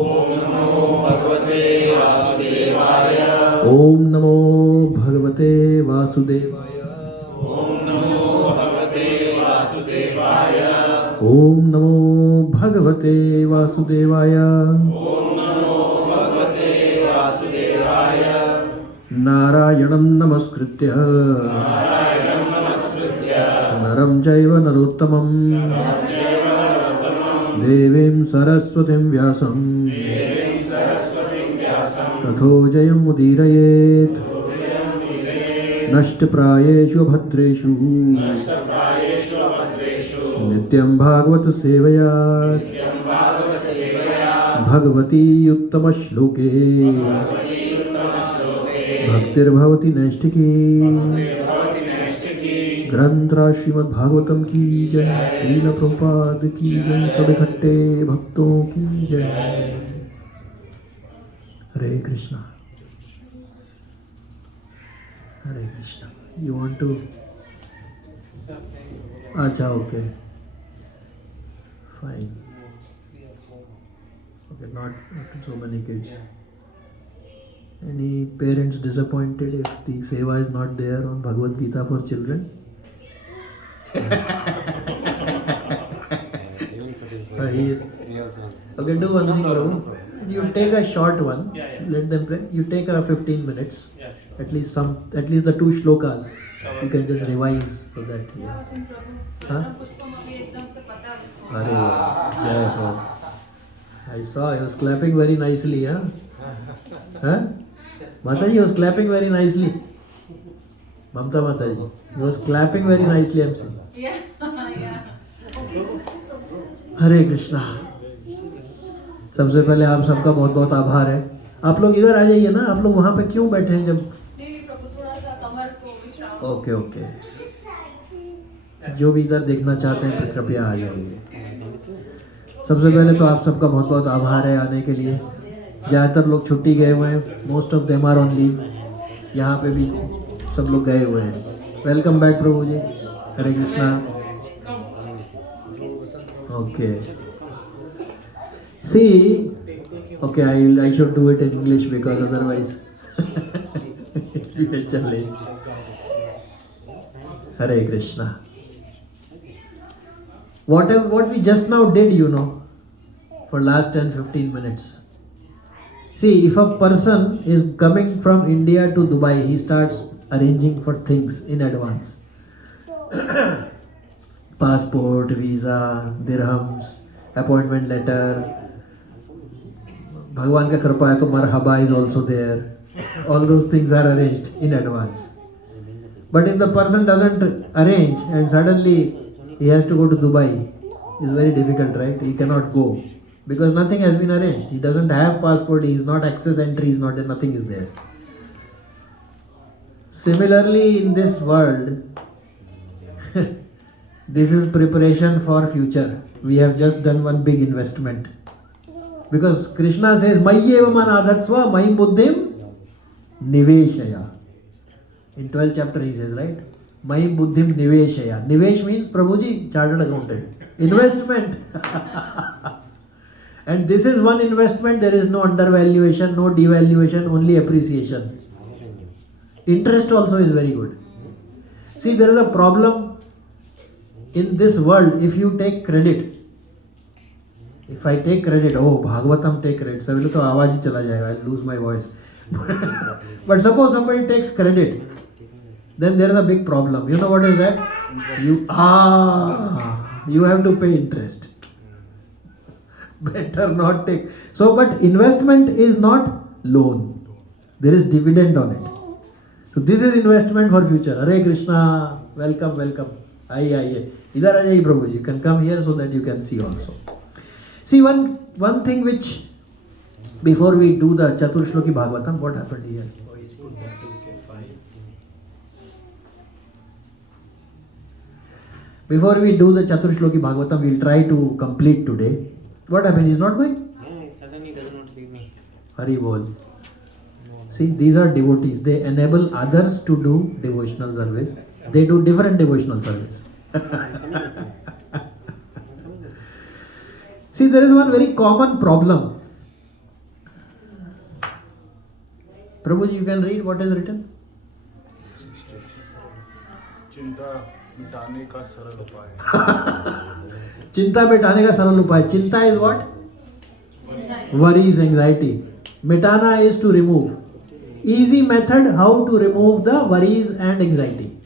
ओम नमो भगवते वासुदेवाय। ओम नमो भगवते वासुदेवाय। ओम नमो भगवते वासुदेवाय। ओम नमो भगवते वासुदेवाय। ओम नमो भगवते वासुदेवाय। नारायणं नमस्कृत्य नारायणं नमस्कृत्य नरं चैव नरोत्तमं नरं चैव नरोत्तमं देवीं सरस्वतीं व्यासं देवीं सरस्वतीं व्यासं ततो जयमुदीरयेत् ततोऽयमुदीरयेत्। नष्टप्रायेषु भद्रेषु नष्टप्रायेषु अभद्रेषु नित्यं भागवत सेवया नित्यं भागवतसेवया भगवती उत्तमश्लोके भगवती उत्तमश्लोके भक्तिर्भवति नैष्ठिकी भक्तिर्भवति नैष्ठिकी। ग्रंथराज श्रीमद् भागवतम की जय। श्रील प्रभुपाद की जय। सब इकट्ठे भक्तों की जय। हरे कृष्णा हरे कृष्णा। यू वांट टू अच्छा okay fine okay not so many kids. Any parents disappointed if the seva is not there on Bhagavad Gita for children? Okay, do one thing, Prabhu. You take a short one. Let them pray. You take a 15 minutes. At least the two shlokas. You can just revise so that. Huh? Hare Jai Prabhu. I saw he was clapping very nicely, huh? Huh? Mataji was clapping very nicely. Mamta Mataji. He was clapping very nicely, I'm saying. Yeah. हरे कृष्णा। सबसे पहले आप सबका बहुत बहुत आभार है। आप लोग इधर आ जाइए ना। आप लोग वहाँ पे क्यों बैठे हैं जब? नहीं प्रभु, थोड़ा सा कमर को विश्राम। Okay okay. जो भी इधर देखना चाहते हैं कृपया आ जाइए। सबसे पहले तो आप सबका बहुत बहुत आभार है आने के लिए। ज़्यादातर लोग छुट्टी गए हुए हैं। Most of them are on leave. यहाँ पे भी सब लोग गए हुए हैं। Welcome back Prabhu ji. Hare Krishna. Okay see okay I should do it in English because otherwise चले। हरे Krishna. What we just now did, you know, for last 10-15 minutes. See, if a person is coming from India to Dubai, he starts arranging for things in advance. Passport, visa, dirhams, appointment letter. Bhagwan ka kripa hai to marhaba is also there. All those things are arranged in advance. But if the person doesn't arrange and suddenly he has to go to Dubai, it's very difficult, right? He cannot go because nothing has been arranged. He doesn't have passport, he is not access entry, is not there, nothing is there. Similarly, in this world, this is preparation for future. We have just done one big investment. Because Krishna says, Mayyeva manadhatsva mayim buddhim niveshaya. In 12th chapter he says, right? Mayim buddhim niveshaya. Nivesh means, Prabhuji, chartered accountant. Investment. And this is one investment. There is no undervaluation, no devaluation, only appreciation. Interest also is very good. See, there is a problem in this world. If you take credit, if I take credit, oh, Bhagavatam take credit, sabhi to awaaz hi chala jayega, I'll lose my voice. But suppose somebody takes credit, then there is a big problem. You know what is that? You have to pay interest. Better not take. So, but investment is not loan. There is dividend on it. So this is investment for future. Hare Krishna. Welcome, welcome. Aye. Idhar aa jaiye Prabhu. You can come here so that you can see also. See, one thing which, before we do the Chatur Shloki Bhagavatam, what happened here? Before we do the Chatur Shloki Bhagavatam, we'll try to complete today. What happened? He's not going? No, suddenly does not leave me. Hari Bol. See, these are devotees. They enable others to do devotional service. They do different devotional service. See, there is one very common problem Prabhuji, you can read what is written. चिंता मिटाने का सरल उपाय चिंता मिटाने का सरल उपाय. Chinta is what? Worry is anxiety. Mitana is to remove. Easy method how to remove the worries and anxiety.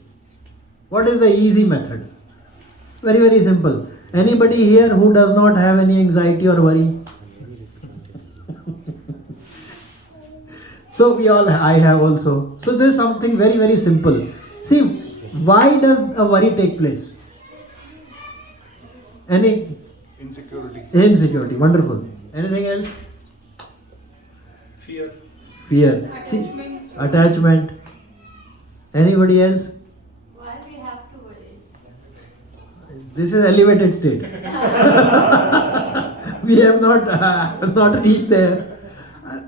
What is the easy method? Very, very simple. Anybody here who does not have any anxiety or worry? So I have also. So this is something very, very simple. See, why does a worry take place? Any? Insecurity. Wonderful. Anything else? fear Fear. See, attachment. Anybody else? Why we have to worry? This is elevated state. We have not reached there.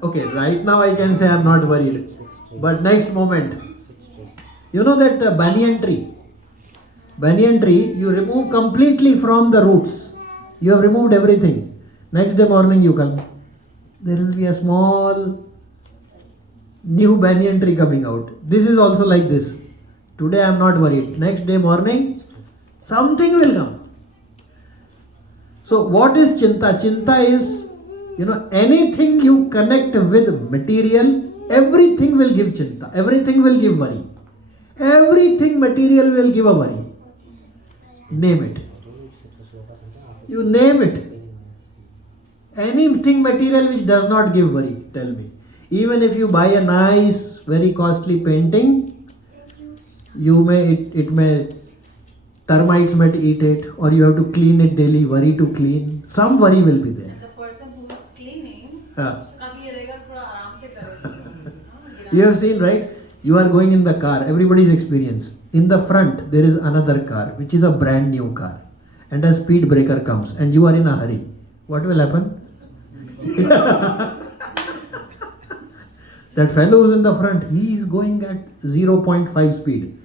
Okay, right now I can say I am not worried. But next moment, you know that banyan tree, you remove completely from the roots. You have removed everything. Next day morning you come. There will be a small new banyan tree coming out. This is also like this. Today I am not worried. Next day morning, something will come. So what is chinta? Chinta is, anything you connect with material, everything will give chinta. Everything will give worry. Everything material will give a worry. Name it. You name it. Anything material which does not give worry, tell me. Even if you buy a nice, very costly painting, termites might eat it, or you have to clean it daily, worry to clean. Some worry will be there. The person who is cleaning, हाँ. कभी ये रहेगा थोड़ा आराम से करे. You have seen, right? You are going in the car, everybody's experience. In the front, there is another car, which is a brand new car. And a speed breaker comes, and you are in a hurry. What will happen? That fellow who's in the front, he is going at 0.5 speed.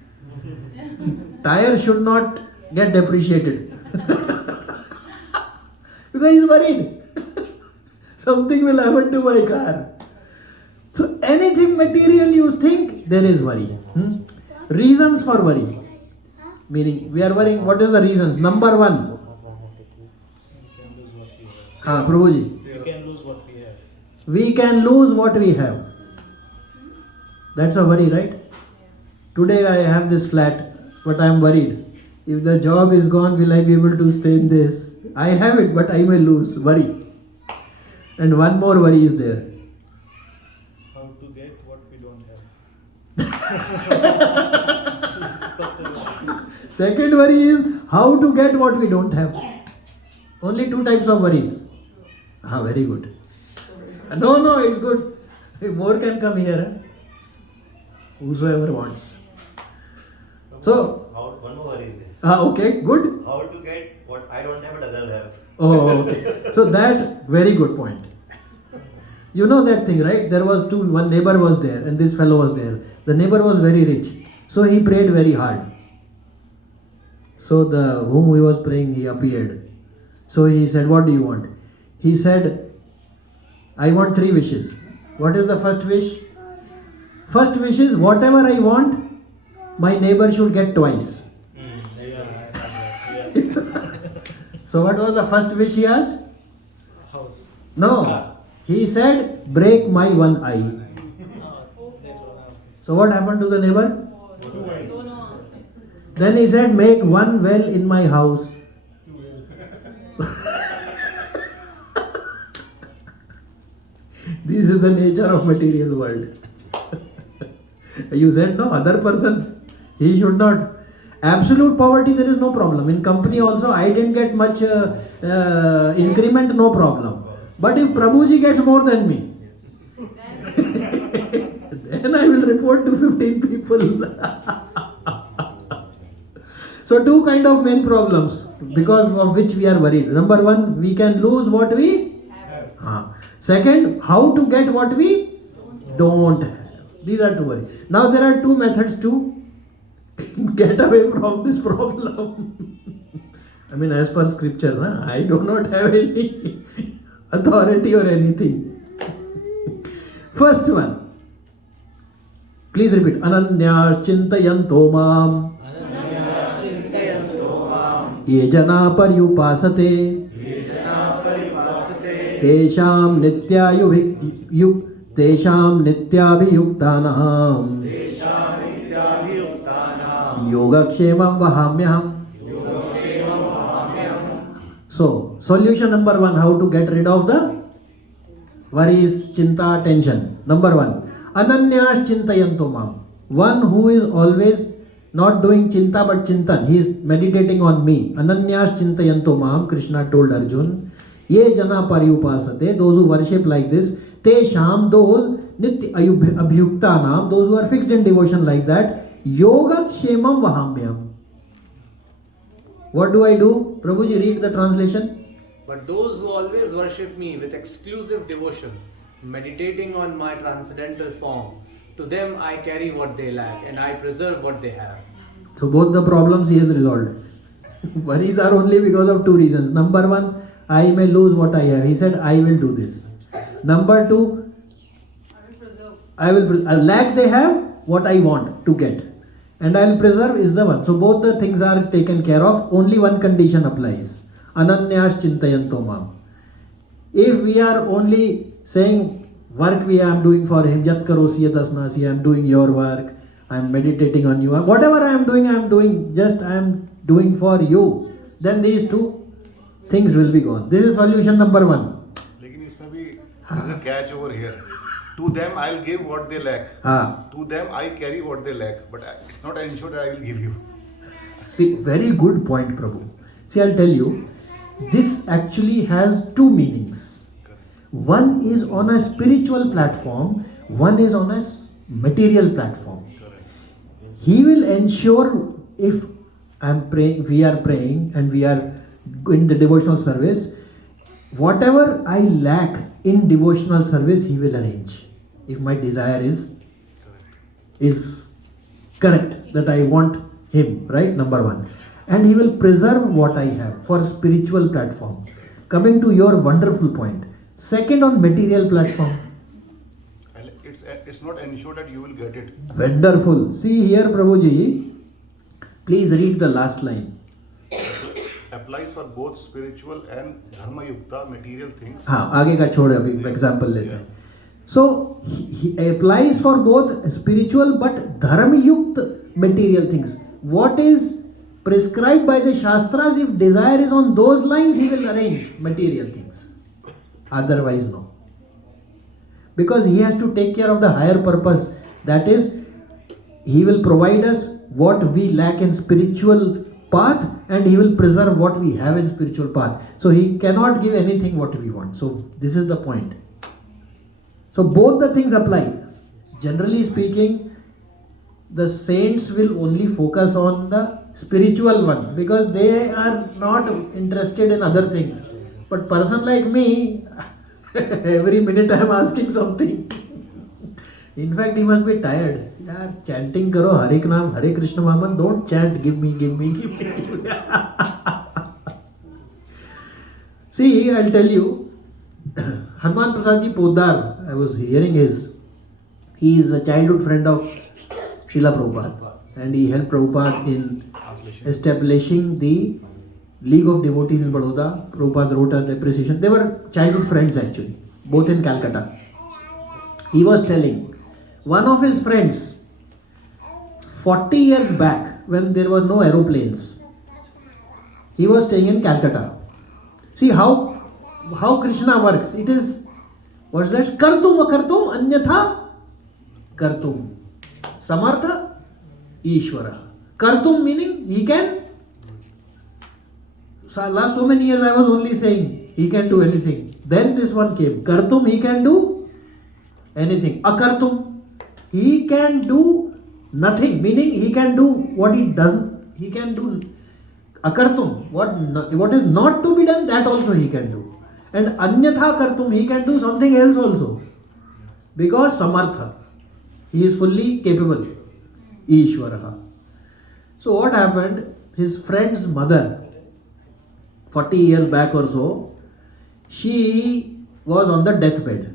Tire should not get depreciated. Because he's worried. Something will happen to my car. So anything material you think, there is worry. Reasons for worry. Meaning, we are worrying, what is the reasons? Number one. Prabhuji. we can lose what we have. We can lose what we have. That's a worry, right? Today I have this flat, but I am worried. If the job is gone, will I be able to stay in this? I have it, but I may lose. Worry. And one more worry is there. How to get what we don't have. Second worry is how to get what we don't have. Only two types of worries. Very good. No, it's good. More can come here. Whosoever wants. So, One more worry is there. okay, good. How to get what I don't have but others have. Oh, okay. So that, very good point. You know that thing, right? There was one neighbor was there and this fellow was there. The neighbor was very rich. So he prayed very hard. So whom he was praying, he appeared. So he said, what do you want? He said, I want 3 wishes. What is the first wish? First wish is, whatever I want, my neighbor should get twice. So what was the first wish he asked? House. No. He said, break my one eye. So what happened to the neighbor? Then he said, make one well in my house. This is the nature of material world. You said, no, other person, he should not. Absolute poverty, there is no problem. In company also, I didn't get much increment, no problem. But if Prabhuji gets more than me, then I will report to 15 people. So 2 kind of main problems because of which we are worried. Number 1, we can lose what we have. Second, how to get what we don't have. These are 2 worries. Now there are 2 methods to get away from this problem. I mean, as per scripture, I do not have any authority or anything. First one, Please repeat. Ananyas chintayanto mam. ये जना पर्युपासते तेषां नित्याभियुक्तानां योगक्षेमं वहाम्यहम्. So, solution number 1, how to get rid of the worries, chinta, tension. Number 1, ananyas chintayanto mam. One who is always not doing chinta but chintan, he is meditating on me. Ananyas chintayanto mam, Krishna told Arjun. Ye jana paryupasate, those who worship like this. Te sham, those nitya abhyuktanam, those who are fixed in devotion like that. Yoga kshemam vahamyam. What do I do? Prabhuji, read the translation. But those who always worship me with exclusive devotion, meditating on my transcendental form, to them I carry what they lack and I preserve what they have. So both the problems he has resolved. Worries are only because of two reasons. Number 1, I may lose what I have. He said, I will do this. Number 2, I will lack they have what I want to get. And I will preserve is the one. So both the things are taken care of. Only one condition applies. Ananyas chintayanto mam. If we are only saying work I am doing for him, yat karosi dasnasi, I am doing your work, I am meditating on you, whatever I am doing, just I am doing for you, then these two things will be gone. This is solution number 1. लेकिन इसमें भी there's a catch over here. To them I'll give what they lack. To them I carry what they lack. But it's not ensured that I will give you. See, very good point, Prabhu. See, I'll tell you, this actually has two meanings. One is on a spiritual platform, one is on a material platform. He will ensure if I'm praying, we are praying and we are in the devotional service, whatever I lack in devotional service, he will arrange. If my desire is correct, that I want him, right? Number 1. And he will preserve what I have for spiritual platform. Coming to your wonderful point. Second, on material platform. And it's not ensured that you will get it. Wonderful. See here, Prabhuji. Please read the last line. Applies for both spiritual and dharma yukta material things. हाँ, आगे का छोड़ अभी example लेते हैं. So he applies for both spiritual but dharma yukt material things. What is prescribed by the Shastras, if desire is on those lines, he will arrange material things. Otherwise, no. Because he has to take care of the higher purpose. That is, he will provide us what we lack in spiritual path and he will preserve what we have in spiritual path. So he cannot give anything what we want. So this is the point. So both the things apply. Generally speaking, the saints will only focus on the spiritual one because they are not interested in other things. But person like me, every minute I am asking something. In fact, he must be tired. Yeah, chanting karo, Hare Naam, Hare Krishna Maman, don't chant, give me. See, I'll tell you, Hanuman Prasad Ji Poddar, I was hearing he is a childhood friend of Srila Prabhupada and he helped Prabhupada in establishing the League of Devotees in Baroda. Prabhupada wrote an appreciation. They were childhood friends actually, both in Calcutta. He was telling, one of his friends, 40 years back when there were no aeroplanes, he was staying in Calcutta. See how Krishna works. It is, what's that? Kartum anyatha kartum. Samartha Ishvara. Kartum meaning he can. So last so many years I was only saying he can do anything. Then this one came. Kartum, he can do anything. Akartum, he can do nothing. Meaning he can do what he doesn't. He can do. Akartum, what is not to be done, that also he can do. And anyatha kartum, he can do something else also. Because samartha, he is fully capable. Ishvaraha. So what happened? His friend's mother, 40 years back or so, she was on the deathbed.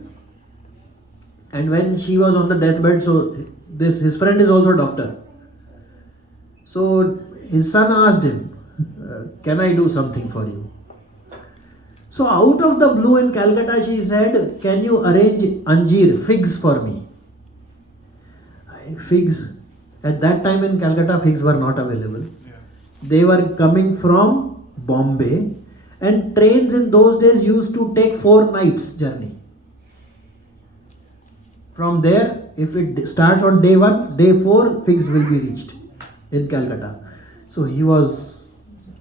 And when she was on the deathbed, so his friend is also doctor. So his son asked him, can I do something for you? So out of the blue in Calcutta, she said, can you arrange anjeer, figs for me? Figs, at that time in Calcutta, figs were not available. Yeah. They were coming from Bombay, and trains in those days used to take 4 nights journey. From there, if it starts on day 1, day 4, figs will be reached in Calcutta. So he was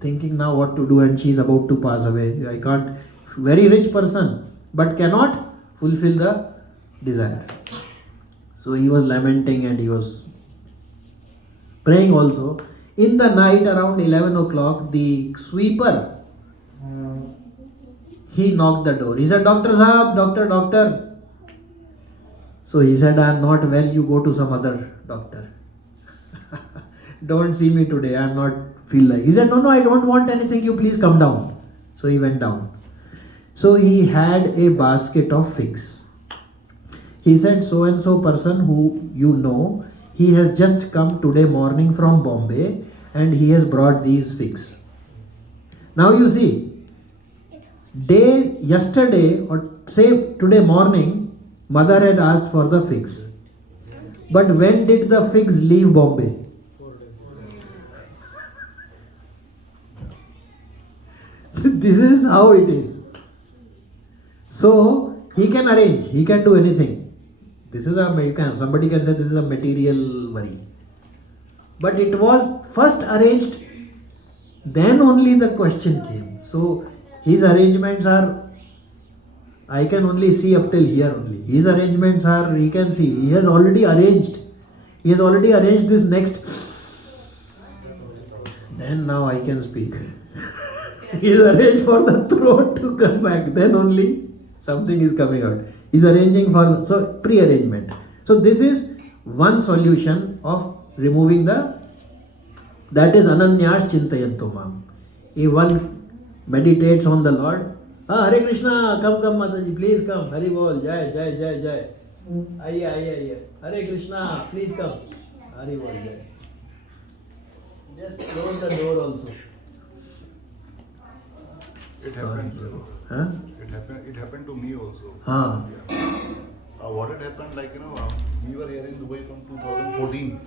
thinking now what to do, and she is about to pass away. I can't, very rich person, but cannot fulfill the desire. So he was lamenting and he was praying also. In the night around 11 o'clock, the sweeper, he knocked the door. He said, Doctor Sahab, doctor. So he said, I am not well, you go to some other doctor. Don't see me today, I am not feel like. He said, no, I don't want anything, you please come down. So he went down. So he had a basket of figs. He said, so and so person who you know, he has just come today morning from Bombay and he has brought these figs. Now you see, yesterday or say today morning, mother had asked for the figs. But when did the figs leave Bombay? This is how it is. So he can arrange, he can do anything. This is somebody can say this is a material worry. But it was first arranged, then only the question came. So his arrangements are, I can only see up till here only. His arrangements are, he can see, he has already arranged this next. Then now I can speak. He is arranged for the throat to come back, then only something is coming out. He is arranging for, so pre-arrangement. So this is one solution of removing that is ananyas chintayanto mam. If one meditates on the Lord, Hare Krishna, come Mataji, please come, Hari Bol, Jai. Aiye. Hare Krishna, please come, Hari Bol, Jai. Just close the door also. It happened. Huh? It happened to me also. Ah. Yeah. What had happened, like, we were here in Dubai from 2014.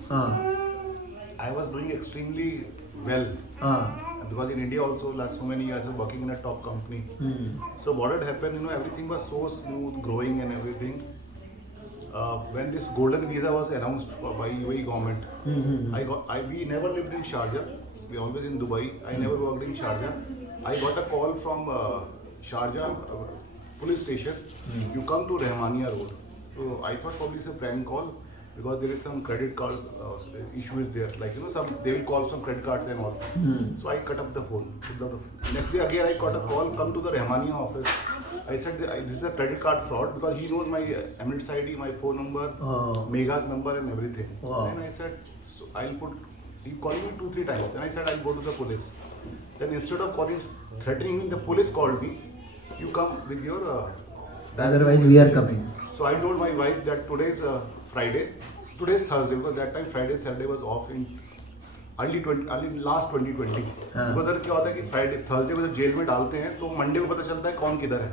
I was doing extremely well. Because in India also, last so many years, I was working in a top company. So what had happened, everything was so smooth, growing and everything. When this golden visa was announced by UAE government, we never lived in Sharjah. We always in Dubai. I never worked in Sharjah. I got a call from Sharjah police station. You come to Rahmania Road. So I thought probably it's a prank call because there is some credit card issue is there. Like, they will call some credit cards and all. So I cut up the phone. Next day again I got a call, come to the Rahmania office. I said, this is a credit card fraud because he knows my Emirates ID, my phone number, Mega's number and everything. Then I said, so he called me 2-3 times. Then I said, I'll go to the police. Then instead of threatening me, the police called me. You come with your... Otherwise we are coming. So I told my wife that today is Friday. Today is Thursday because that time Friday, Saturday was off in early last 2020. Because क्या होता है कि Friday, Thursday को जब jail में डालते हैं तो Monday को पता चलता है कौन किधर है.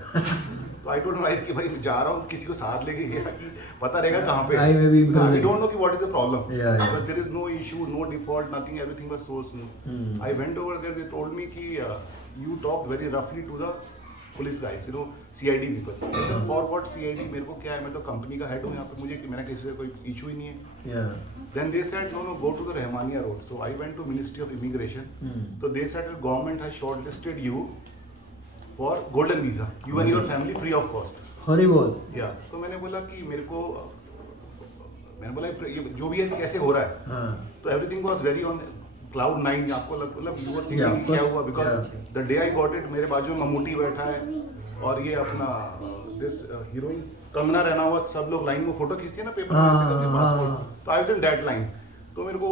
तो I told my wife कि भाई जा रहा हूँ किसी को साथ लेके गया कि पता रहेगा कहाँ पे. I may be imprisoned. We don't know कि what is the problem. Yeah. But there is no issue, no default, nothing. Everything was so smooth. I went over there. They told me कि you talked very roughly to the police guys, CID people. I said, for what CID? मेरे को क्या है? मैं तो company का head हूँ यहाँ पे. मुझे मेरा किसी से कोई इशू ही नहीं है. Yeah. Then they said, no, go to the Rahmania Road. So I went to Ministry of Immigration. So they said the government has shortlisted you for golden visa. You and your family free of cost. Horrible. Yeah. तो मैंने बोला कि मैंने बोला जो भी है कैसे हो रहा है. तो everything was very on cloud 9. आपको मतलब you were thinking क्या हुआ because the day I got it मेरे बाजू में ममूटी बैठा है और ये अपना this heroine कंगना रनावत सब लोग लाइन में फोटो खींचते हैं ना पेपर में ऐसे करके पासपोर्ट. तो I was in that line. तो मेरे को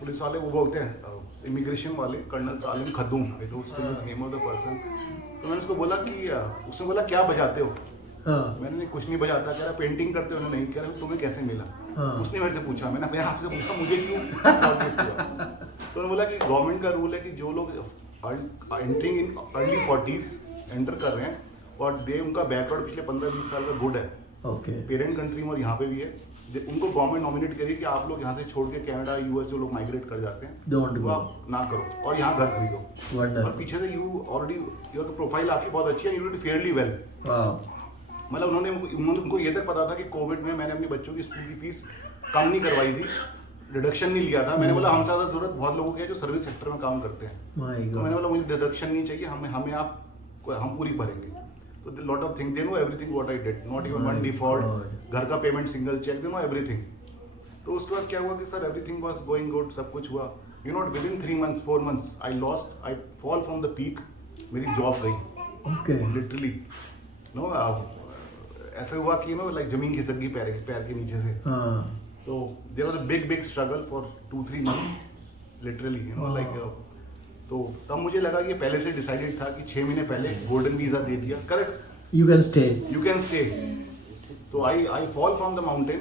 पुलिस वाले वो बोलते हैं इमिग्रेशन वाले colonel Salim Khaddoum, name of the person. तो मैंने उसको बोला कि उसने बोला क्या बजाते हो. हाँ। मैंने कुछ नहीं बजाता, कह रहा पेंटिंग करते हो नहीं, कह रहा तुम्हें कैसे मिला? हाँ। उसने मेरे से पूछा, मैंने भैया आपसे पूछा मुझे क्यों shortlist हुआ? तो उन्होंने बोला कि गवर्नमेंट का रूल है कि जो लोग entering in early 40s enter कर रहे हैं और दे उनका बैकवर्ड पिछले 15-20 साल का गुड है, ओके, पेरेंट कंट्री में और यहाँ पे भी है, उनको गवर्नमेंट नॉमिनेट करिए कि आप लोग यहाँ से छोड़ के कनाडा यूएस जो लोग माइग्रेट कर जाते हैं Don't वो go. आप ना करो और यहाँ घर खरीदो। Wonderful. और पीछे से यू ऑलरेडी योर प्रोफाइल आपकी बहुत अच्छी है, यू डू फेयरली वेल। वाह, मतलब उन्होंने उनको ये तक पता था कि कोविड में मैंने अपने बच्चों की स्कूल की फीस कम नहीं करवाई थी, डिडक्शन नहीं लिया था। मैंने बोला हम ज़्यादा जरूरत बहुत लोगों की है जो सर्विस सेक्टर में काम करते हैं, माय तो गॉड, मैंने बोला मुझे डिडक्शन नहीं चाहिए, हमें आप हम पूरी भरेंगे। तो lot of thing they know everything what I did, not even one default, घर का payment single check, they know everything. तो उसके बाद क्या हुआ कि sir everything was going good, सब कुछ हुआ, you not within 3 months 4 months I fall from the peak, मेरी जॉब गई ओके, लिटरली। नो ऐसा हुआ कि लाइक जमीन खिसक गई पैर के नीचे से। हाँ, तो there was a big struggle for 2-3 months literally, like. तो तब मुझे लगा कि पहले से डिसाइडेड था कि 6 महीने पहले गोल्डन वीजा दे दिया, correct, you can stay, you can stay. तो I fall from the mountain,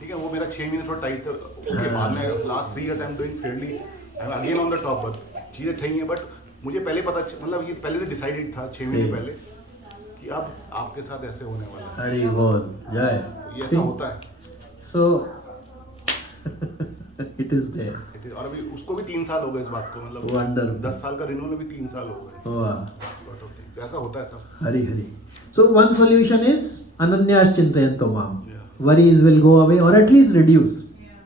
ठीक है, वो मेरा 6 महीने थोड़ा टाइट था। ओके, बाद में last 3 years I am doing Fairlie, I am again on the top, but चीज़ें ठीक है। बट मुझे पहले पता, मतलब ये पहले से डिसाइडेड था 6 महीने पहले कि अब आपके साथ ऐसे होने वाला है, हरी बोल जय, ये ऐसा होता है। सो इट इज देयर, और अभी उसको भी 3 साल हो गए इस बात को, मतलब Wonderful. 10 साल का रिन्यूअल में भी 3 साल हो गए। वाह, Lot of things. ऐसा होता है सब। Hari Hari. So one solution is ananyas chintayanto mam. Yeah. Worries will go away or at least reduce. Yeah.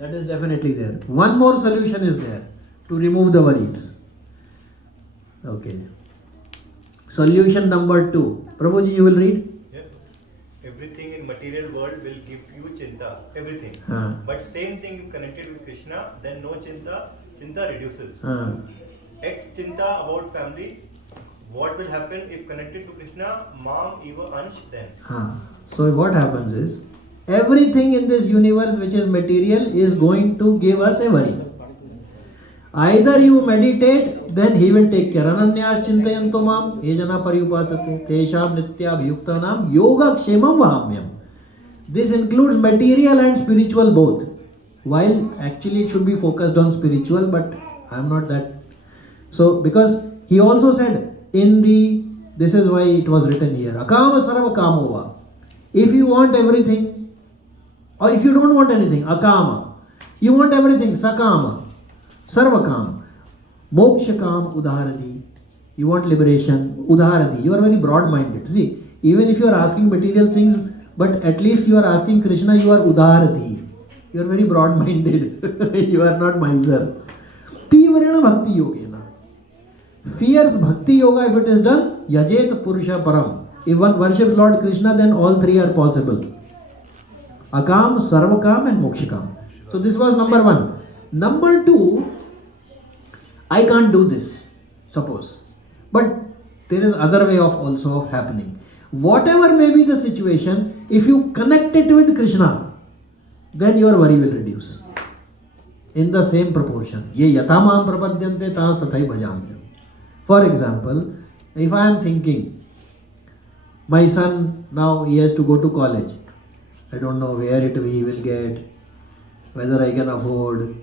That is definitely there. One more solution is there to remove the worries. Okay. Solution number 2. Prabhuji, you will read. Everything in material world will give you chinta, everything. हाँ. But same thing if connected with Krishna, then no chinta, chinta reduces. Ex chinta about family, what will happen if connected to Krishna, mam eva ansh then. So what happens is everything in this universe which is material is going to give us a worry. Either you meditate, then he will take care. Ananyas chintayanto mam ye jana paryupasate tesham nityabhyuktanam yogakshamam vahamyam. This includes material and spiritual both. While actually it should be focused on spiritual, but I am not that. So because he also said in the, this is why it was written here, akama sarva kamova. If you want everything, or if you don't want anything, akama, you want everything, sakama, sarvakam, mokshakam, udharadi, you want liberation, udharadi, you are very broad minded. See, even if you are asking material things, but at least you are asking Krishna, you are udharadi, you are very broad minded. You are not miser. Tivrena bhakti yogena, fierce bhakti yoga, if it is done, yajet purusha param. If one worships Lord Krishna, then all three are possible: akam, sarvakam and mokshakam. So this was number 1. Number 2, I can't do this, suppose, but there is other way of also happening. Whatever may be the situation, if you connect it with Krishna, then your worry will reduce in the same proportion. Ye yatamam prapadyante tas tathai bhajamya. For example, if I am thinking my son now he has to go to college, I don't know where he will get, whether I can afford,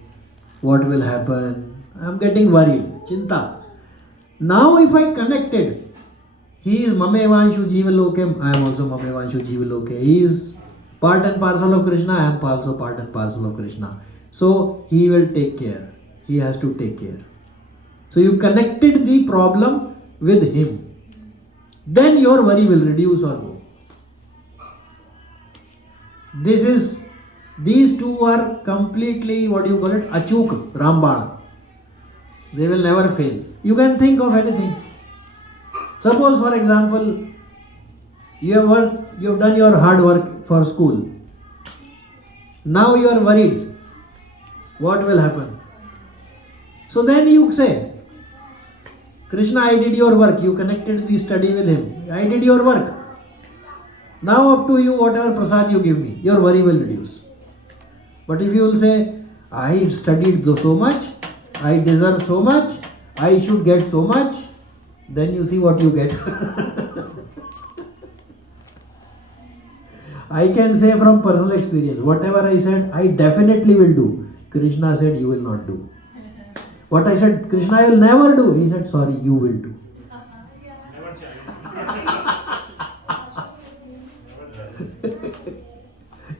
what will happen. I am getting worried, chinta. Now if I connected, he is mamevanshu jivalokem, I am also mamevanshu jivaloke. He is part and parcel of Krishna, I am also part and parcel of Krishna. So he will take care. He has to take care. So you connected the problem with him. Then your worry will reduce or go. These two are completely, what do you call it, achuk, Rambana. They will never fail. You can think of anything. Suppose, for example, you have done your hard work for school. Now you are worried. What will happen? So then you say, Krishna, I did your work. You connected the study with him. I did your work. Now up to you, whatever prasad you give me, your worry will reduce. But if you will say, I studied so much, I deserve so much, I should get so much, then you see what you get. I can say from personal experience, whatever I said, I definitely will do. Krishna said, you will not do. What I said, Krishna, I will never do. He said, sorry, you will do. Never challenge.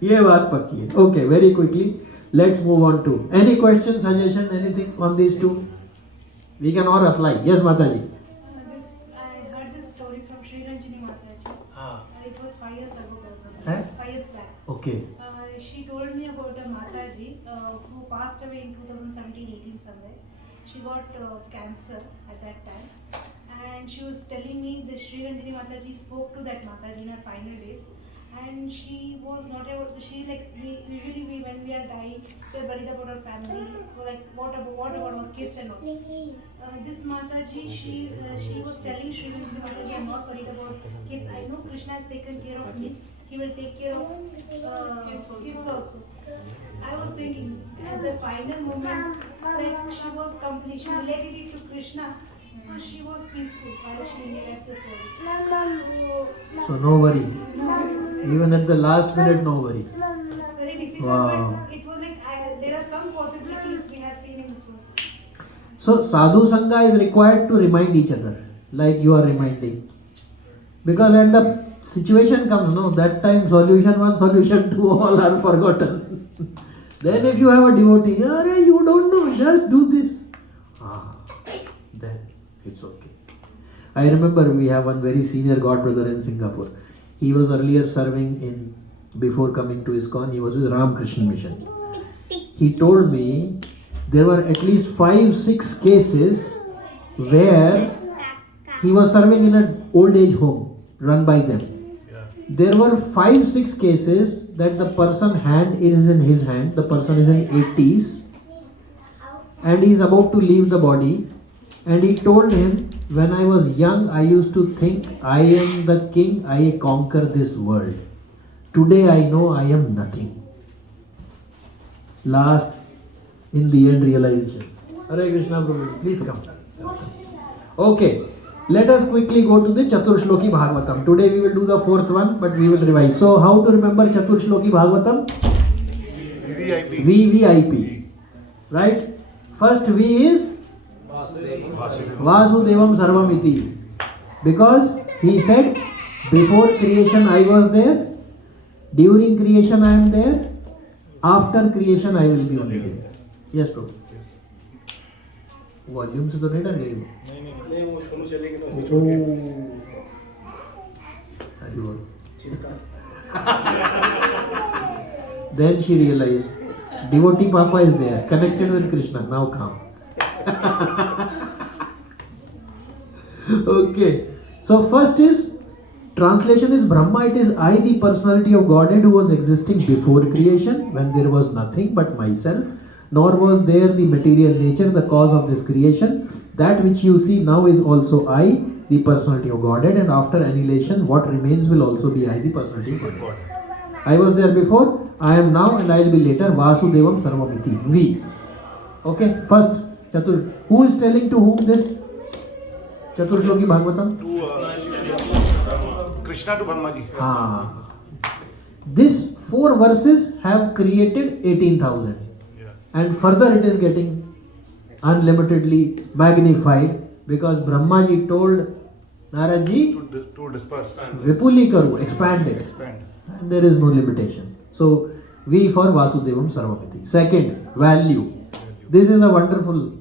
ये बात पक्की है. Okay, very quickly, let's move on to any question, suggestion, anything on these two? We can all apply. Yes, Mataji. I heard this story from Sri Ranjini Mataji. It was 5 years ago. Eh? 5 years back. Okay. She told me about a Mataji who passed away in 2017-18 somewhere. She got cancer at that time, and she was telling me the Sri Ranjini Mataji spoke to that Mataji in her final days, and she was not able. She like usually when we are dying, we are worried about our family, like what about our kids and all. This Mataji, she was telling Sri Ranjini Mataji, I'm not worried about kids. I know Krishna has taken care of me. He will take care of kids also. I was thinking at the final moment, like she was complete, she related it to Krishna, so she was peaceful while she left this body. So no worry. Even at the last minute, no worry. It's very difficult, Wow. but it was like there are some possibilities we have seen in this world. So sadhu sangha is required to remind each other, like you are reminding. Because when the situation comes, no, that time solution 1, solution 2, all are forgotten. Then if you have a devotee, "Arey, you don't know, just do this." Then it's okay. I remember we have one very senior god brother in Singapore. He was earlier serving before coming to ISKCON, he was with Ramakrishna Mission. He told me there were at least 5-6 cases where he was serving in an old age home run by them. There were 5-6 cases that the person hand is in his hand, the person is in 80s and he is about to leave the body, and he told him, when I was young I used to think I am the king, I conquer this world. Today I know I am nothing. Last, in the end, realizations. Hare Krishna Prabhu, please come. Okay. Let us quickly go to the Chaturshloki Bhagavatam. Today we will do the 4th one, but we will revise. So, how to remember Chaturshloki Bhagavatam? VVIP. VVIP. Right? First V is Vasudevam Sarvamiti. Because he said, before creation I was there, during creation I am there, after creation I will be only there. Yes, Prabhu. Volume से तो नहीं डर गई वो? नहीं वो शुरू चलेगी तो हरि बोल. Then she realized devotee Papa is there, connected with Krishna. Now come. Okay. So first is translation is Brahma. It is I, the personality of Godhead, who was existing before creation, when there was nothing but myself. Nor was there the material nature, the cause of this creation. That which you see now is also I, the personality of Godhead, and after annihilation, what remains will also be I, the personality of Godhead. I was there before, I am now, and I will be later. Vasudevam Sarvamiti. V. Okay, first, Chatur. Who is telling to whom this? Chaturshloki Bhagavatam? To Krishna to Brahmaji. These 4 verses have created 18,000. And further it is getting unlimitedly magnified because Brahmaji told Naradji to disperse. Vipuli karu, expand it. Expand. And there is no limitation. So V for Vasudevam Sarvamiti. Second, value. This is a wonderful,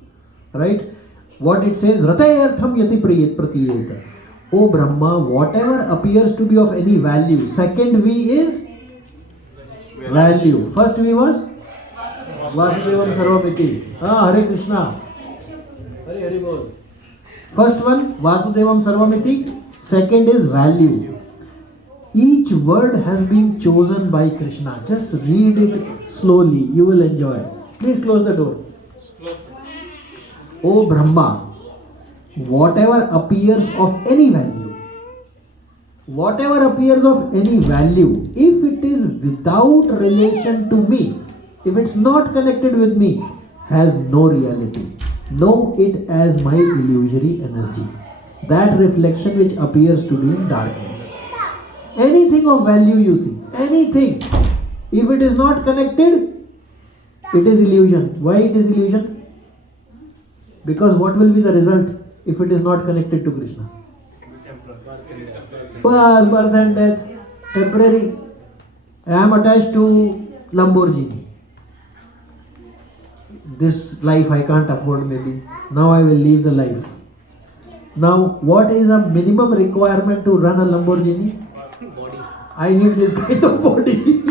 right? What it says, Ratayartham yati pratiyeta. O Brahma, whatever appears to be of any value. Second V is value. First V was Vasudevam Sarvamiti. Hare Krishna. Hare Bol. First one, Vasudevam Sarvamiti. Second is value. Each word has been chosen by Krishna. Just read it slowly. You will enjoy. Please close the door. O Brahma, whatever appears of any value, whatever appears of any value, if it is without relation to me, if it's not connected with me, has no reality. Know it as my illusory energy. That reflection which appears to be in darkness. Anything of value you see, anything. If it is not connected, it is illusion. Why it is illusion? Because what will be the result if it is not connected to Krishna? Birth and death, temporary. I am attached to Lamborghini. This life I can't afford maybe. Now I will leave the life. Now what is a minimum requirement to run a Lamborghini? Body. I need this kind of body.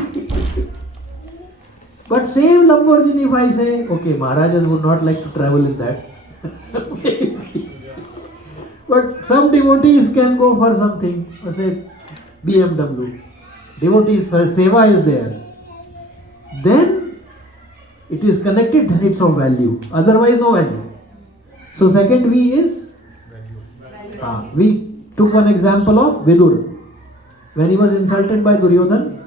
But same Lamborghini, if I say, okay, Maharajas would not like to travel in that. But some devotees can go for something, say BMW. Devotees, seva is there. Then it is connected, then it's of value. Otherwise, no value. So, second V is we took one example of Vidur. When he was insulted by Duryodhan,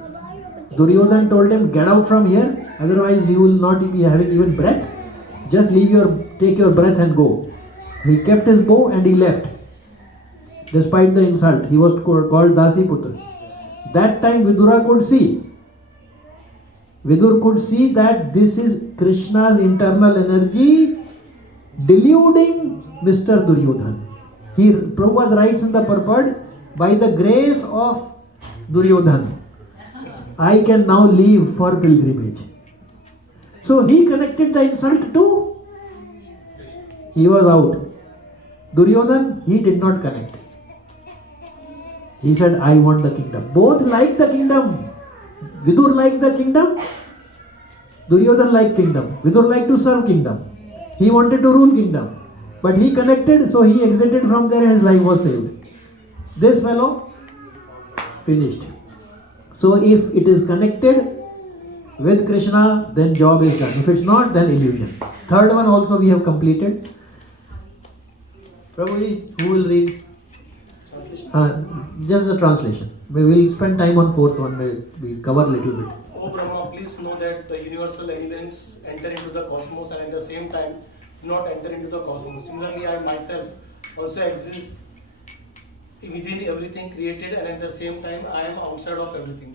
Duryodhan told him, get out from here, otherwise you will not be having even breath. Just take your breath and go. He kept his bow and he left. Despite the insult, he was called Dasi Putra. That time Vidura could see. Vidur could see that this is Krishna's internal energy deluding Mr. Duryodhan. Prabhupada writes in the purport, by the grace of Duryodhan, I can now leave for pilgrimage. So he connected the insult to, he was out. Duryodhan, he did not connect. He said, I want the kingdom. Both like the kingdom. Vidur liked the kingdom. Duryodhan liked kingdom. Vidur liked to serve kingdom. He wanted to rule kingdom. But he connected, so he exited from there and his life was saved. This fellow finished. So if it is connected with Krishna, then job is done. If it's not, then illusion. Third one also we have completed. Prabhuji, who will read? Just the translation. We will spend time on fourth one. We'll cover a little bit. O Brahma, please know that the universal elements enter into the cosmos and at the same time do not enter into the cosmos. Similarly, I myself also exist within everything created and at the same time I am outside of everything.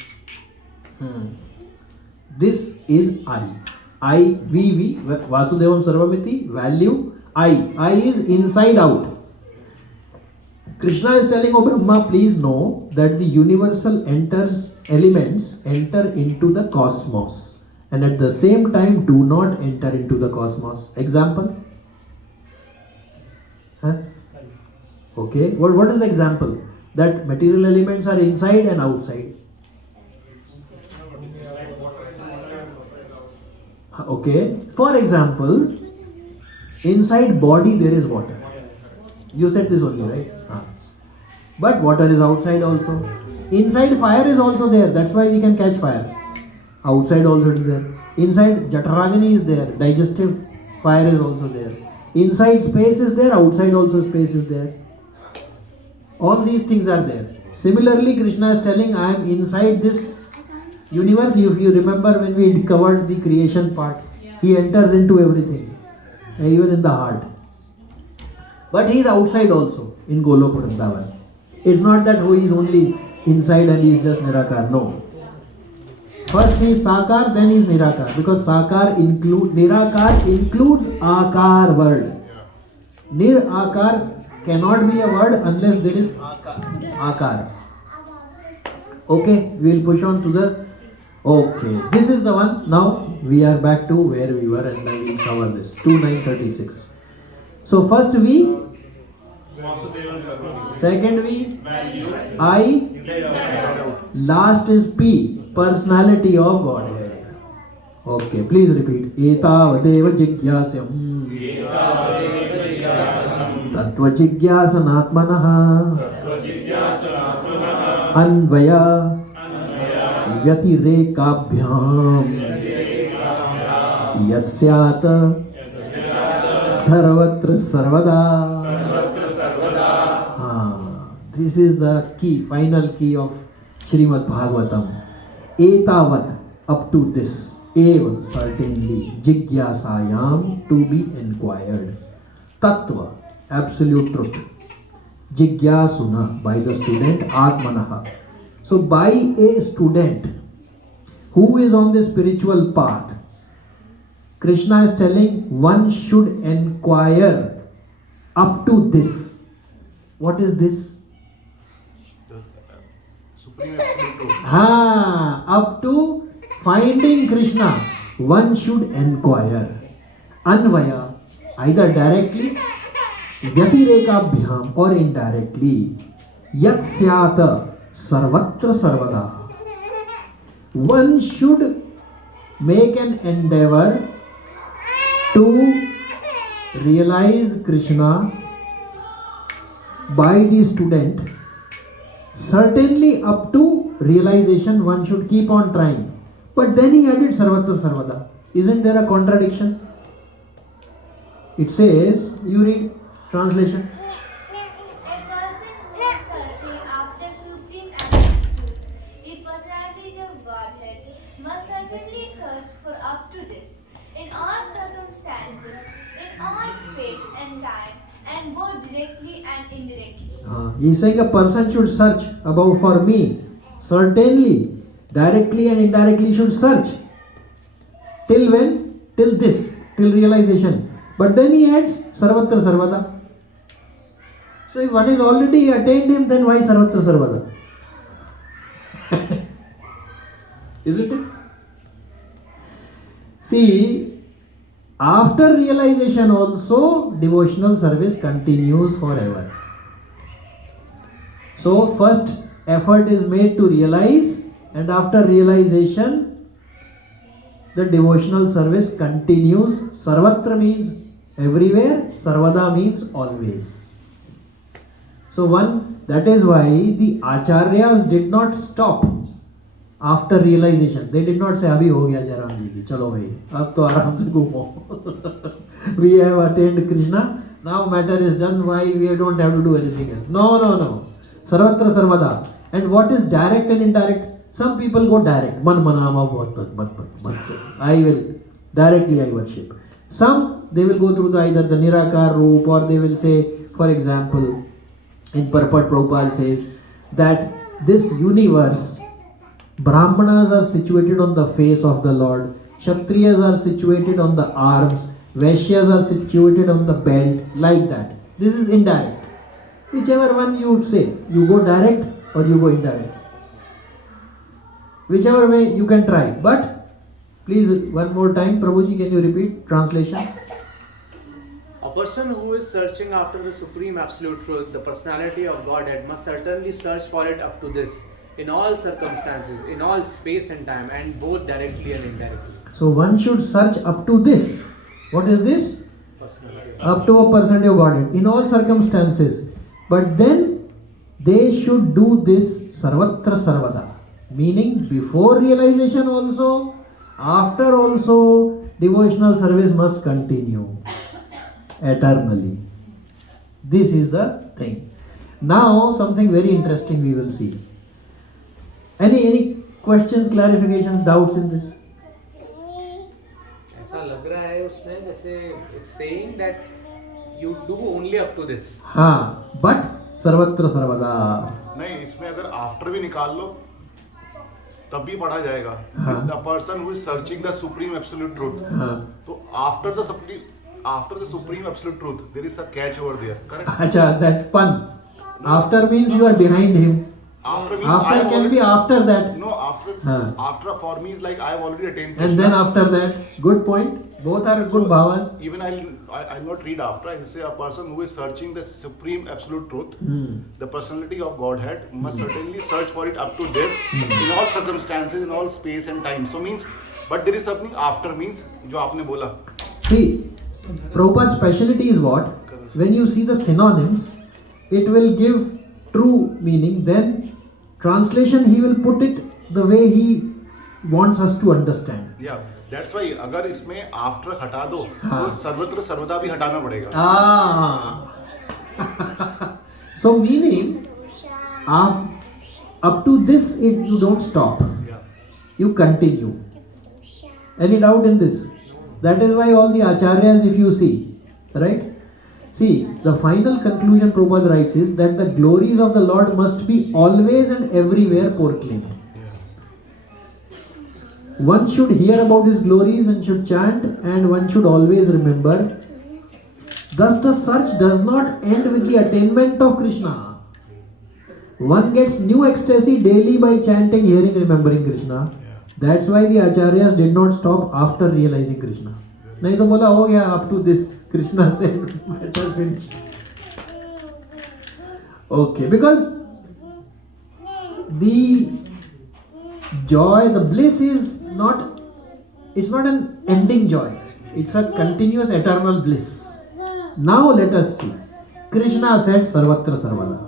This is I, V, Vasudevam Sarvamiti, value I is inside out. Krishna is telling, O Brahma, please know that the universal elements enter into the cosmos and at the same time do not enter into the cosmos. Example? Okay, what is the example? That material elements are inside and outside. Okay, for example, inside body there is water. You said this only, right? But water is outside also. Inside fire is also there. That's why we can catch fire. Outside also it is there. Inside Jataragani is there. Digestive fire is also there. Inside space is there. Outside also space is there. All these things are there. Similarly, Krishna is telling, I am inside this universe. If you remember when we covered the creation part, he enters into everything, even in the heart. But he is outside also in Golok Vrindavan. It's not that he is only inside and he is just Nirakar. No. First he is Sakar, then he is Nirakar. Because Nirakar includes Akar word. Nir-Akar cannot be a word unless there is Akar. Okay, we will push on to the... Okay, this is the one. Now we are back to where we were and I will cover this. 2936. So first V, second V, I, last is P, personality of Godhead. Okay, please repeat. Etavadeva jigyasyam tattva jigyasanatmanaha anvaya व्यतिरेकाभ्याम यत्स्यात् सर्वत्र सर्वदा. This is the key, final key of Srimad Bhagavatam. Etavat, up to this, eva, certainly, jigyasayam, to be inquired. Tattva, absolute truth. Jigyasuna, by the student, atmanaha, So by a student who is on the spiritual path, Krishna is telling one should inquire up to this. What is this? The Supreme Absolute Truth. Up to finding Krishna, one should inquire. Anvaya, either directly, vyatirekabhyam, or indirectly. Yat syata sarvatra sarvada. One should make an endeavor to realize Krishna by the student. Certainly up to realization one should keep on trying. But then he added sarvatra sarvada. Isn't there a contradiction? It says, you read translation. A person who is searching after supreme absolute truth, the personality of Godhead, must certainly search for up to this, in all circumstances, in all space and time, and both directly and indirectly. He's saying a person should search about for me. Certainly, directly and indirectly should search. Till when? Till this, till realization. But then he adds sarvatra sarvada. So if one is already attained him, then why sarvatra sarvada? Isn't it? See, after realization also, devotional service continues forever. So first effort is made to realize, and after realization, the devotional service continues. Sarvatra means everywhere, sarvada means always. So that is why the acharyas did not stop after realization. They did not say, abhi ho gaya Jairam ji ki, chalo bhai, ab to aaram se ghumo. We have attained Krishna, now matter is done, why we don't have to do anything else. No. Sarvatra sarvada. And what is direct and indirect? Some people go direct. Man manama bhat. I will directly I worship. Some they will go through either the Nirakar roop, or they will say, for example, in Purport Prabhupada says that this universe, Brahmanas are situated on the face of the Lord, Kshatriyas are situated on the arms, Vaishyas are situated on the belt, like that. This is indirect. Whichever one you say, you go direct or you go indirect. Whichever way you can try. But please, one more time, Prabhuji, can you repeat translation? A person who is searching after the supreme absolute truth, the personality of Godhead, must certainly search for it up to this, in all circumstances, in all space and time, and both directly and indirectly. So one should search up to this. What is this? Personality. Up to a personality of Godhead, in all circumstances. But then they should do this sarvatra sarvada. Meaning before realization also, after also, devotional service must continue eternally. This is the thing. Now something very interesting we will see. Any questions, clarifications, doubts in this? ऐसा लग रहा है उसमें जैसे it's saying that you do only up to this. But सर्वत्र सर्वदा. नहीं, इसमें अगर आफ्टर भी निकाल लो तब भी पढ़ा जाएगा. The person who is searching the supreme absolute truth. तो after the supreme absolute truth, there is a catch over there. Correct? Acha, that pun. After means you are behind him. After means After can be after that. No, after for me is like I have already attained. And then after that, good point. Both are good bhavas. Even I'll not read after. I will say a person who is searching the supreme absolute truth, the personality of Godhead, must certainly search for it up to this, in all circumstances, in all space and time. So means, but there is something after means, जो आपने बोला. See, Prabhupada's speciality is what? When you see the synonyms, it will give true meaning. Then translation, he will put it the way he wants us to understand. Yeah, that's why अगर इसमें after हटा दो तो सर्वत्र सर्वदा भी हटाना पड़ेगा. So meaning, up to this, you don't stop. You continue. Any doubt in this? That is why all the acharyas, if you see, right? See, the final conclusion Prabhupada writes is that the glories of the Lord must be always and everywhere proclaimed. One should hear about his glories and should chant, and one should always remember. Thus the search does not end with the attainment of Krishna. One gets new ecstasy daily by chanting, hearing, remembering Krishna. That's why the acharyas did not stop after realizing Krishna. नहीं तो बोला हो गया up to this Krishna said let us finish. Okay, because the joy, the bliss is not, it's not an ending joy. It's a continuous eternal bliss. Now let us see. Krishna said Sarvatra Sarvada.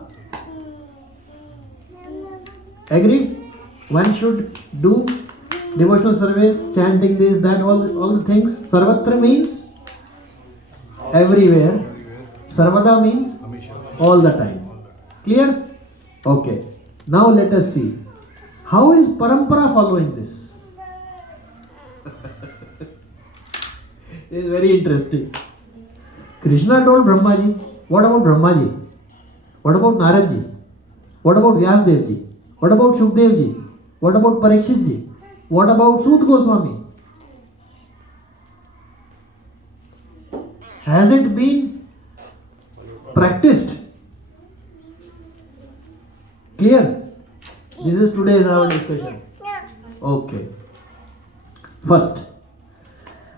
Agreed? One should do devotional service, chanting this, that, all the things. Sarvatra means everywhere. Sarvada means all the time. Clear? Okay. Now let us see. How is Parampara following this? It is very interesting. Krishna told Brahmaji. What about Brahmaji? What about Naradji? What about Vyasdevji? What about Shukdevji? What about Parikshitji? What about Sut Goswami? Has it been practiced? Clear? This is today's our discussion. Okay. First,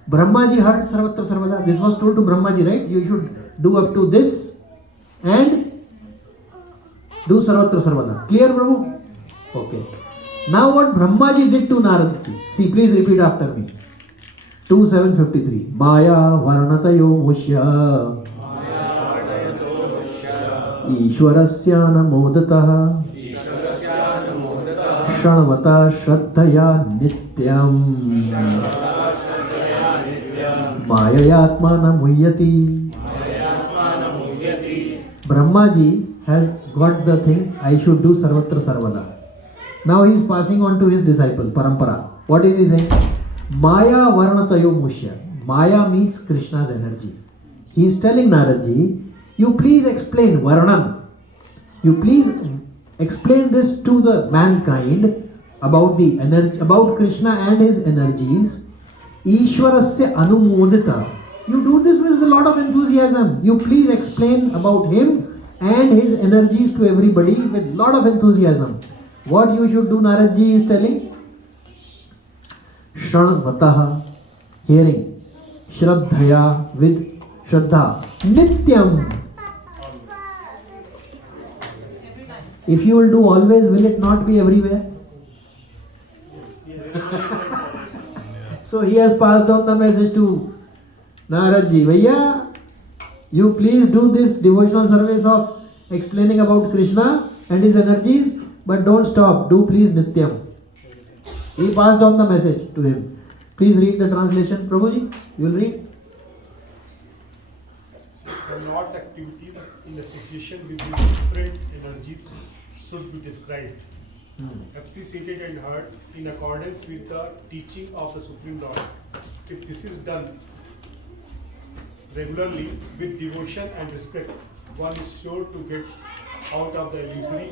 Brahmaji heard Sarvatra Sarvada. This was told to Brahmaji, right? You should do up to this and do Sarvatra Sarvada. Clear, Prabhu? Okay. Now what Brahmaji did to Naradji. See, please repeat after me. 2753. Maya Varnatayo Mushya Ishwarasya Namodataha Shanvata Shraddhaya Nityam Mayayatmana Muhyati. Brahmaji has got the thing, I should do Sarvatra Sarvada. Now he is passing on to his disciple, Parampara. What is he saying? Maya Varnatayo Mushya. Maya means Krishna's energy. He is telling Naradji, you please explain Varnan. You please explain this to the mankind about the energy, about Krishna and his energies. Ishwarasya Anumodita. You do this with a lot of enthusiasm. You please explain about him and his energies to everybody with a lot of enthusiasm. What you should do, Naradji is telling? Shranvataha, hearing. Shraddhaya, with Shraddha. Nityam. If you will do always, will it not be everywhere? So he has passed on the message to Naradji. Bhaiya, you please do this devotional service of explaining about Krishna and his energies, but don't stop. Do please Nityam. He passed on the message to him. Please read the translation. Prabhuji, you will read. The Lord's activities in association with these different energies should be described, appreciated and heard in accordance with the teaching of the Supreme Lord. If this is done regularly with devotion and respect, one is sure to get out of the illusory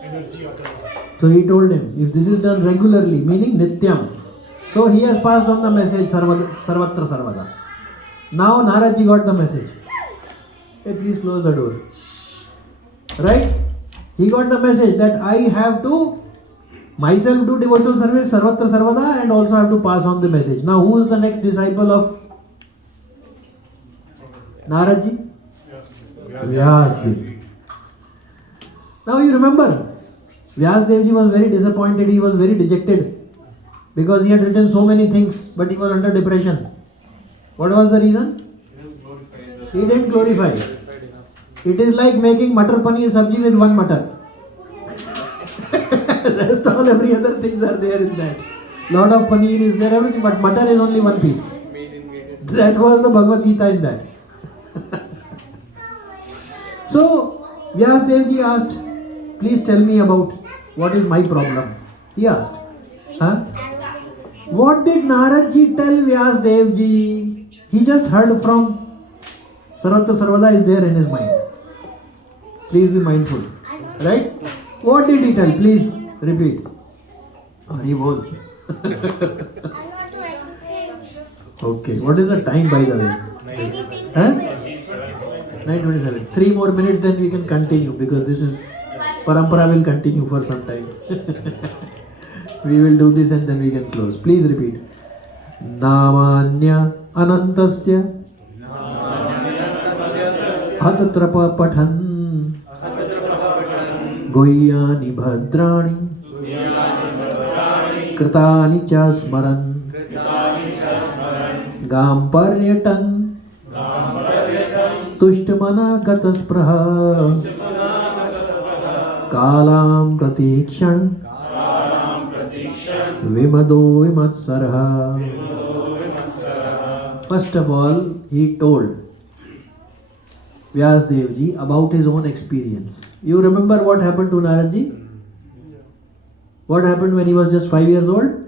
energy of the Lord. So he told him, if this is done regularly, meaning Nityam. So he has passed on the message, Sarvatra Sarvada. Now Naradji got the message. Hey, please close the door. Right? He got the message that I have to myself do devotional service, Sarvatra Sarvada, and also have to pass on the message. Now who is the next disciple of Naradji? Vyasdev. Now you remember, Vyasdevji was very disappointed, he was very dejected because he had written so many things, but he was under depression. What was the reason? He didn't glorify. It is like making matar paneer sabji with one matar. Rest all every other things are there in that. Lot of paneer is there, everything, but matar is only one piece. That was the Bhagavad Gita in that. So Vyasdevji asked, please tell me about what is my problem. He asked. What did Naradji tell Vyasdevji? He just heard from Sarvatra Sarvada is there in his mind. Please be mindful. Right? What did he tell? Please repeat. Hari bol. Okay. What is the time, by the way? 9:27. 3 more minutes, then we can continue, because this is Parampara will continue for some time. We will do this and then we can close. Please repeat. Namanya Anantasya Hatatrapa Pathan Goyani Bhadrani Kritani Cha Smaran Gamparyatan Tushtamana Gataspraha Kalam Pratikshan Vimado Vimatsarha. First of all, he told Vyasdevji about his own experience. You remember what happened to Naradji? What happened when he was just 5 years old?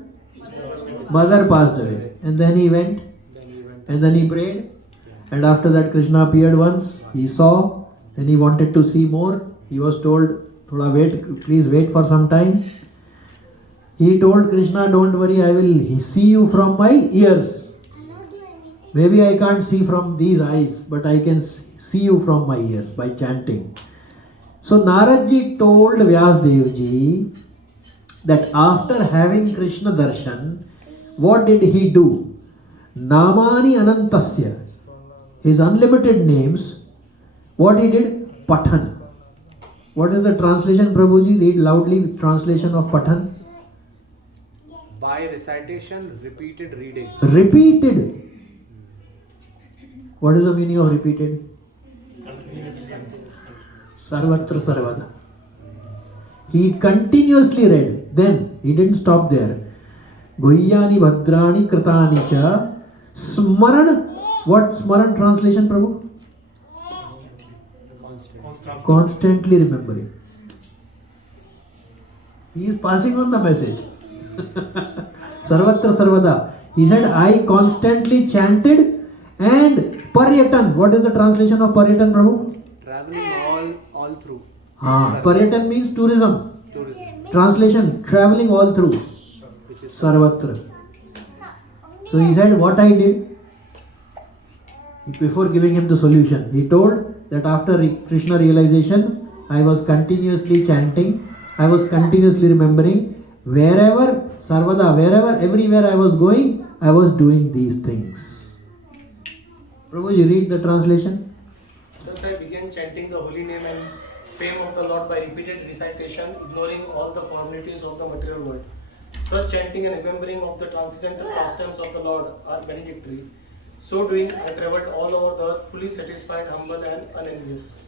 Mother passed away. And then he went. And then he prayed. And after that Krishna appeared once. He saw. And he wanted to see more. He was told, "Thoda wait, please wait for some time." He told Krishna, "Don't worry, I will see you from my ears. Maybe I can't see from these eyes, but I can see you from my ears by chanting." So Naradji told Vyasdevji that after having Krishna darshan, what did he do? Namani Anantasya, his unlimited names, what he did? Pathan. What is the translation, Prabhuji? Read loudly translation of Pathan. By recitation, repeated reading. Repeated. What is the meaning of repeated? Sarvatra Sarvada. He continuously read. Then he didn't stop there. Gohyani Bhadrani Kritani Cha Smaran. What Smaran translation, Prabhu? Constantly remembering. He is passing on the message. Sarvatra Sarvada. He said, I constantly chanted. And Paryatan. What is the translation of Paryatan, Prabhu? Traveling all through. Paryatan means tourism. Translation, traveling all through. Sarvatra. So he said, what I did, before giving him the solution, he told that after Krishna realization, I was continuously chanting, I was continuously remembering, wherever, Sarvada, wherever, everywhere I was going, I was doing these things. Prabhu, you read the translation? Thus I began chanting the holy name and fame of the Lord by repeated recitation, ignoring all the formalities of the material world. Such chanting and remembering of the transcendental pastimes of the Lord are benedictory. So doing, I travelled all over the earth, fully satisfied, humble and unenvious.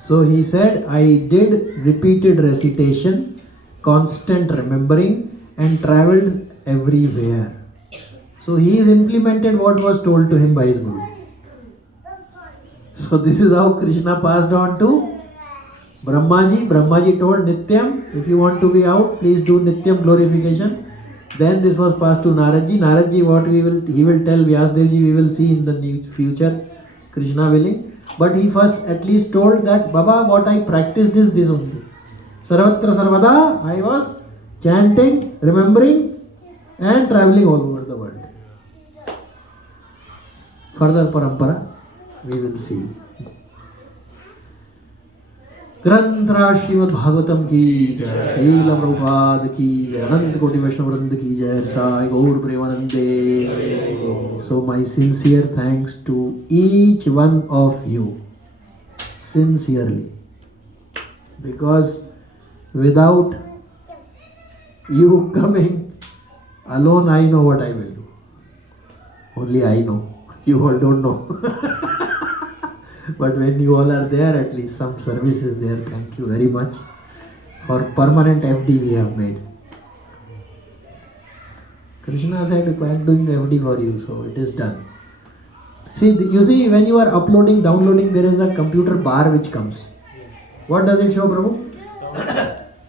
So he said, I did repeated recitation, constant remembering, and travelled everywhere. So he is implemented what was told to him by his Guru. So this is how Krishna passed on to Brahmaji. Brahmaji told Nityam, if you want to be out, please do Nityam glorification. Then this was passed to Naradji. Naradji, what he will tell Vyasdevji, we will see in the future, Krishna willing. But he first at least told that, Baba, what I practiced is this only. Sarvatra Sarvada, I was chanting, remembering, and travelling all over the world. Further parampara, we will see. ग्रंथराज Shrimad Bhagavatam की जय, श्रील प्रभुपाद की जय, अनंत कोटि वैष्णव वृंद की जय, जय गौर प्रेमानंदे. So my sincere thanks to each one of you, sincerely, because without you coming alone, I know what I will do. Only I know. You all don't know. But when you all are there, at least some service is there. Thank you very much. For permanent FD we have made. Krishna said, I am doing FD for you, so it is done. See, you see, when you are uploading, downloading, there is a computer bar which comes. What does it show, Prabhu?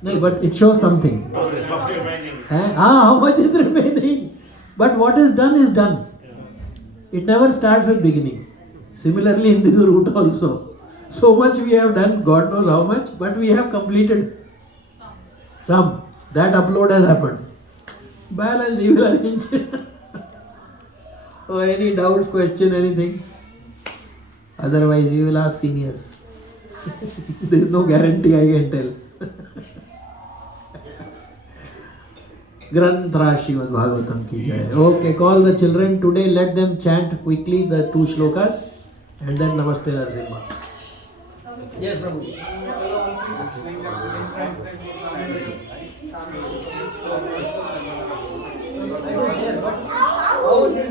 No, but it shows something. How much is remaining? But what is done is done. It never starts with beginning. Similarly, in this route also. So much we have done, God knows how much, but we have completed some. That upload has happened. Balance he will arrange. Oh, any doubts, question, anything? Otherwise, we will ask seniors. There is no guarantee, I can tell. Granthra Srimad Bhagavatam ki jai. Okay, call the children today. Let them chant quickly the 2 shlokas and then Namaste Narsimha. Yes, Prabhu.